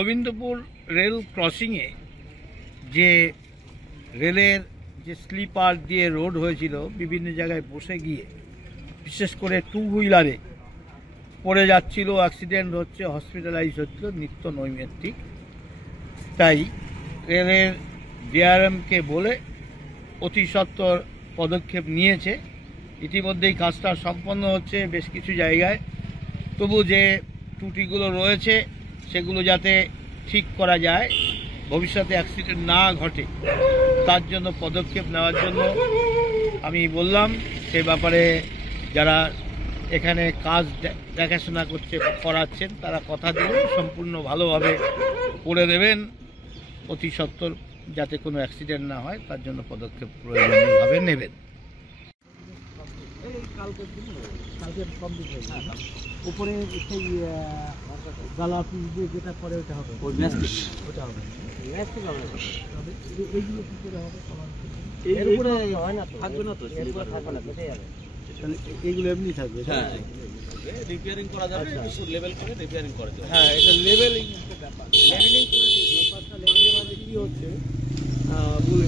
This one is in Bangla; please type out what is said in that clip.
গোবিন্দপুর রেল ক্রসিংয়ে যে রেলের যে স্লিপার দিয়ে রোড হয়েছিল, বিভিন্ন জায়গায় বসে গিয়ে বিশেষ করে টু হুইলারে পড়ে যাচ্ছিল, অ্যাক্সিডেন্ট হচ্ছে, হসপিটালাইজ হচ্ছিল, নিত্য নৈমিত্তিক। তাই রেলের ডিআরএমকে বলে অতি সত্বর পদক্ষেপ নিয়েছে। ইতিমধ্যেই কাজটা সম্পন্ন হচ্ছে বেশ কিছু জায়গায়। তবু যে ত্রুটিগুলো রয়েছে সেগুলো যাতে ঠিক করা যায়, ভবিষ্যতে অ্যাক্সিডেন্ট না ঘটে, তার জন্য পদক্ষেপ নেওয়ার জন্য আমি বললাম। সে ব্যাপারে যারা এখানে কাজ দেখাশোনা করাচ্ছেন তারা কথা দিলেন সম্পূর্ণ ভালোভাবে করে দেবেন, অতি সত্বর যাতে কোনো অ্যাক্সিডেন্ট না হয় তার জন্য পদক্ষেপ প্রয়োজনীয়ভাবে নেবেন। উপরে সেই গালা পিস দিয়ে যেটা পরে ওটা হবে, ওটা হবে। এইগুলো কি করে হবে? এরপরে হয় না তো, থাকবে না তো, থাকবে না, সেটাই হবে। এইগুলো এমনি থাকবে, হ্যাঁ, রিপেয়ারিং করা যাবে, লেভেল করে রিপেয়ারিং করা যাবে। হ্যাঁ, এটা লেভেলিং ব্যাপার, লেভেলিং করে দিই। ব্যাপারটা মাঝে মাঝে কি হচ্ছে বলে